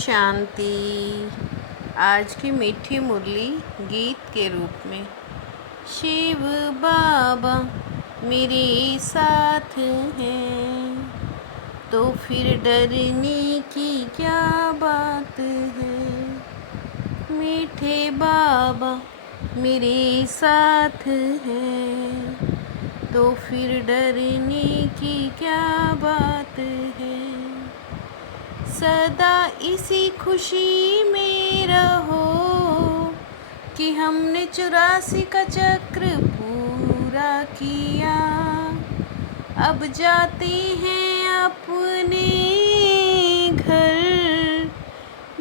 शांति। आज की मीठी मुरली गीत के रूप में। शिव बाबा मेरे साथ हैं तो फिर डरने की क्या बात है। मीठे बाबा मेरे साथ हैं तो फिर डरने की क्या बात है। सदा इसी खुशी में रहो कि हमने 84 का चक्र पूरा किया। अब जाते हैं अपने घर,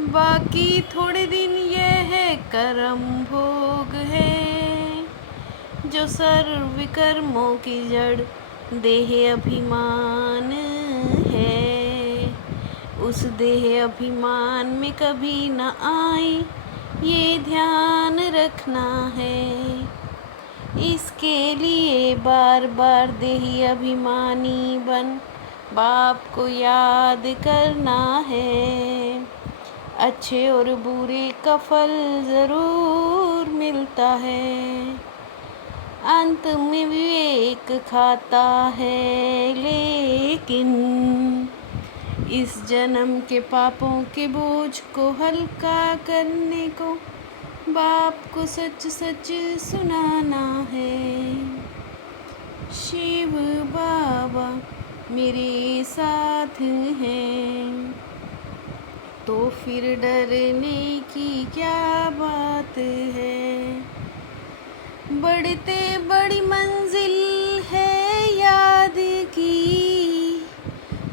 बाकी थोड़े दिन यह कर्म भोग है। जो सर्व कर्मों की जड़ देह अभिमान है, उस देह अभिमान में कभी न आए, ये ध्यान रखना है। इसके लिए बार बार देही अभिमानी बन बाप को याद करना है। अच्छे और बुरे का फल ज़रूर मिलता है, अंत में विवेक खाता है। लेकिन इस जन्म के पापों के बोझ को हल्का करने को बाप को सच सच सुनाना है। शिव बाबा मेरे साथ हैं तो फिर डरने की क्या बात है। बढ़ते बड़ी मंजिल है याद की,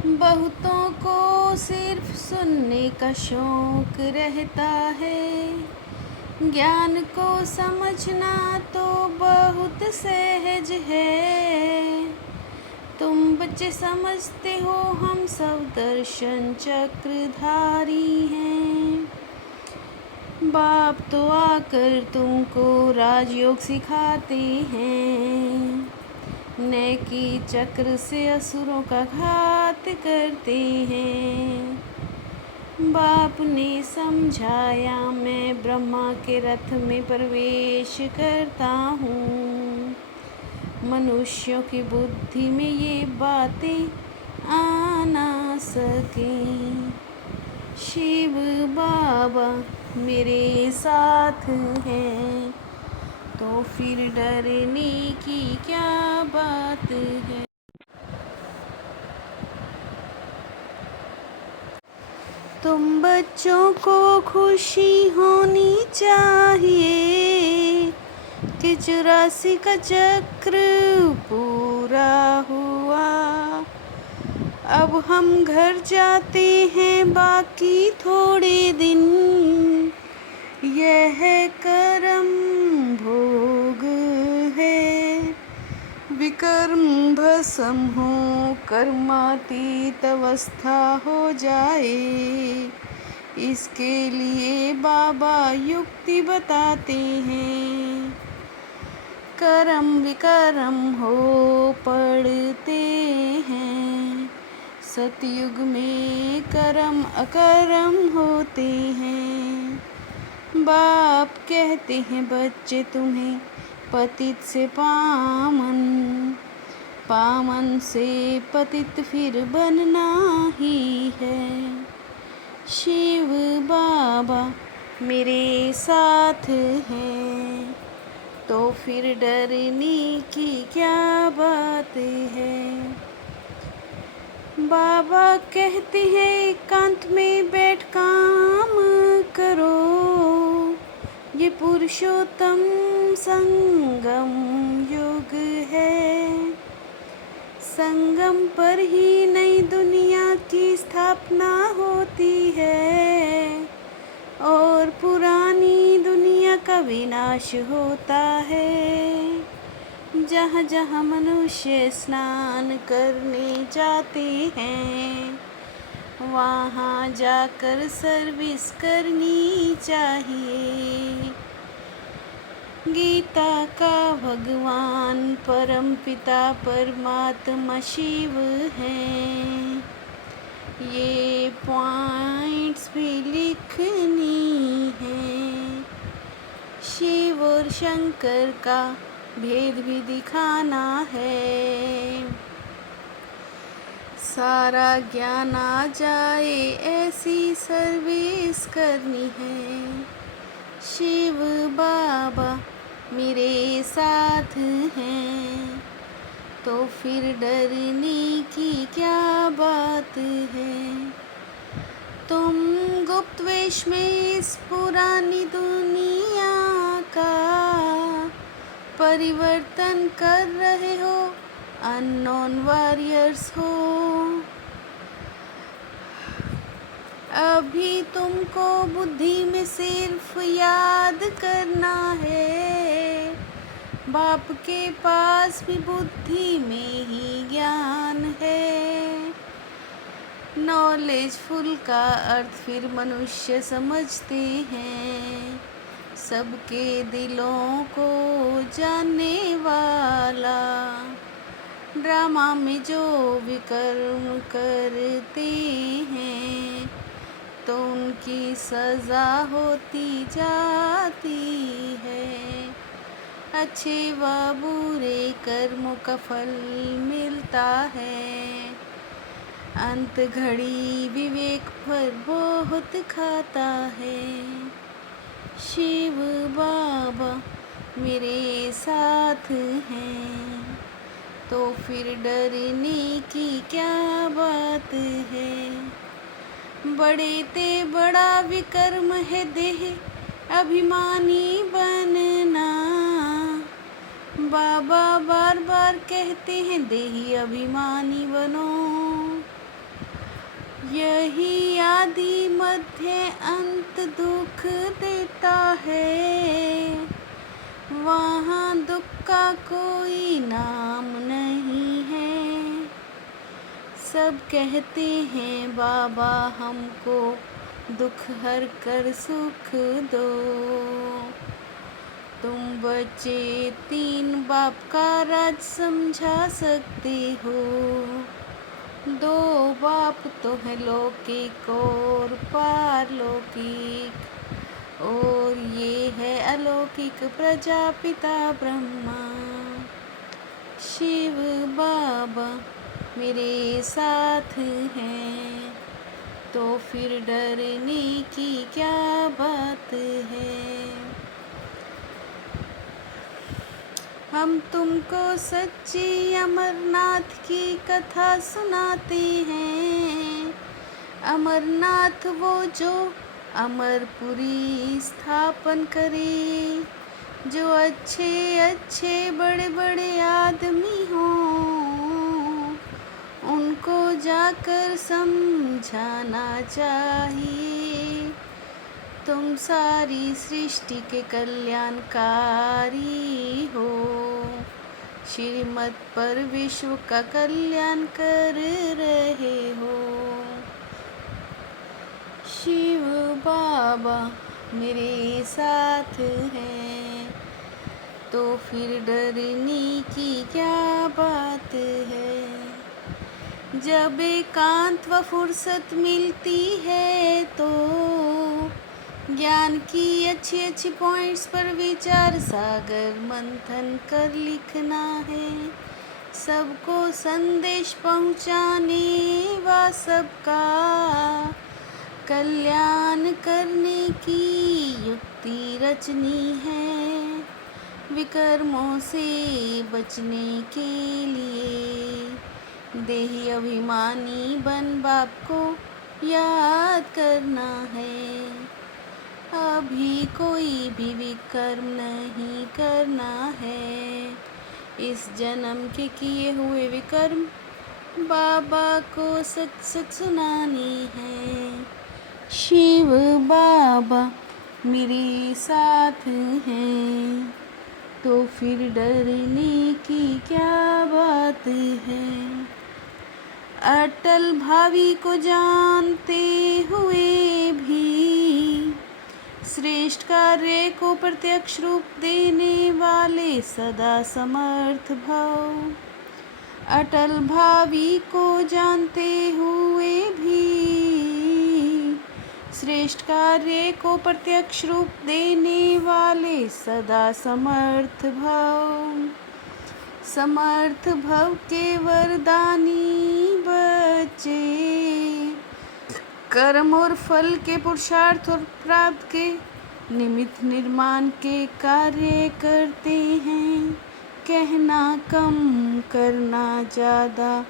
बहुतों को सिर्फ सुनने का शौक रहता है। ज्ञान को समझना तो बहुत सहज है। तुम बच्चे समझते हो हम सब दर्शन चक्रधारी हैं। बाप तो आकर तुमको राजयोग सिखाते हैं, नेकी चक्र से असुरों का घात करते हैं। बाप ने समझाया मैं ब्रह्मा के रथ में प्रवेश करता हूँ। मनुष्यों की बुद्धि में ये बातें आ ना सकें। शिव बाबा मेरे साथ हैं तो फिर डरने की क्या बात है। तुम बच्चों को खुशी होनी चाहिए कि 84 का चक्र पूरा हुआ। अब हम घर जाते हैं, बाकी थोड़े दिन यह कर्म भोग है। विकर्म भस्म हो कर्मातीत अवस्था हो जाए, इसके लिए बाबा युक्ति बताते हैं। कर्म विकर्म हो पड़ते हैं, सतयुग में कर्म अकर्म होते हैं। बाप कहते हैं बच्चे तुम्हें पतित से पावन, पावन से पतित फिर बनना ही है। शिव बाबा मेरे साथ हैं तो फिर डरने की क्या बात है। बाबा कहते हैं एकांत में बैठ काम करो, ये पुरुषोत्तम संगम युग है। संगम पर ही नई दुनिया की स्थापना होती है और पुरानी दुनिया का विनाश होता है। जहाँ जहाँ मनुष्य स्नान करने जाते हैं, वहाँ जाकर सर्विस करनी चाहिए। गीता का भगवान परम पिता परमात्मा शिव हैं, ये पॉइंट्स भी और शंकर का भेद भी दिखाना है। सारा ज्ञान आ जाए ऐसी सर्विस करनी है। शिव बाबा मेरे साथ हैं, तो फिर डरने की क्या बात है। तुम गुप्त वेश में इस पुरानी दुनिया का परिवर्तन कर रहे हो, अननोन वॉरियर्स हो। अभी तुमको बुद्धि में सिर्फ याद करना है, बाप के पास भी बुद्धि में ही ज्ञान है। नॉलेजफुल का अर्थ फिर मनुष्य समझते हैं, सबके दिलों को जानने वाला। ड्रामा में जो विकर्म करते हैं, तो उनकी सज़ा होती जाती है। अच्छे व बुरे कर्मों का फल मिलता है। अंत घड़ी विवेक पर बहुत खाता है। शिव बाबा मेरे साथ हैं, तो फिर डरने की क्या बात है। बड़े ते बड़ा विकर्म है देह अभिमानी बनना। बाबा बार बार कहते हैं देही अभिमानी बनो। यही आदि मध्य अंत दुख देता है, वहाँ दुख का कोई नाम नहीं है। सब कहते हैं बाबा हमको दुख हर कर सुख दो। तुम बच्चे तीन बाप का राज समझा सकते हो। दो बाप तो है लौकिक और पारलौकिक, और ये है अलौकिक प्रजापिता ब्रह्मा। शिव बाबा मेरे साथ हैं, तो फिर डरने की क्या बात है। हम तुमको सच्ची अमरनाथ की कथा सुनाते हैं। अमरनाथ वो जो अमरपुरी स्थापन करे, जो अच्छे अच्छे बड़े बड़े आदमी हों, उनको जाकर समझाना चाहिए। तुम सारी सृष्टि के कल्याणकारी हो, श्रीमत पर विश्व का कल्याण कर रहे हो। शिव बाबा मेरे साथ हैं, तो फिर डरने की क्या बात है। जब एकांत व फुर्सत मिलती है, तो ज्ञान की अच्छी अच्छी पॉइंट्स पर विचार सागर मंथन कर लिखना है। सबको संदेश पहुँचाने व सबका कल्याण करने की युक्ति रचनी है। विकर्मों से बचने के लिए देही अभिमानी बन बाप को याद करना है। अभी कोई भी विकर्म नहीं करना है। इस जन्म के किए हुए विकर्म बाबा को सच सच सुनाने हैं। शिव बाबा मेरे साथ हैं, तो फिर डरने की क्या बात है। अटल भावी को जानते हुए भी श्रेष्ठ कार्य को प्रत्यक्ष रूप देने वाले सदा समर्थ भव। अटल भावी को जानते हुए भी श्रेष्ठ कार्य को प्रत्यक्ष रूप देने वाले सदा समर्थ भव के वरदानी बच्चे, कर्म और फल के पुरुषार्थ और प्राप्त के निमित्त निर्माण के कार्य करते हैं। कहना कम करना ज़्यादा,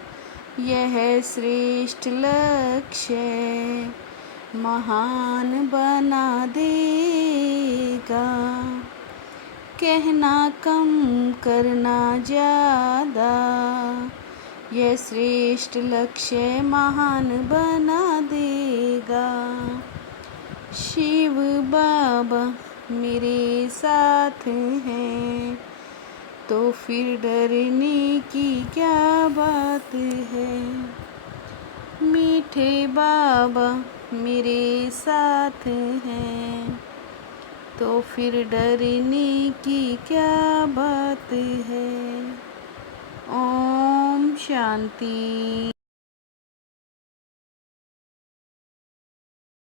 यह श्रेष्ठ लक्ष्य महान बना देगा। कहना कम करना ज़्यादा, यह श्रेष्ठ लक्ष्य महान बना देगा। शिव बाबा मेरे साथ हैं, तो फिर डरने की क्या बात है। मीठे बाबा मेरे साथ हैं, तो फिर डरने की क्या बात है। ओम शांति।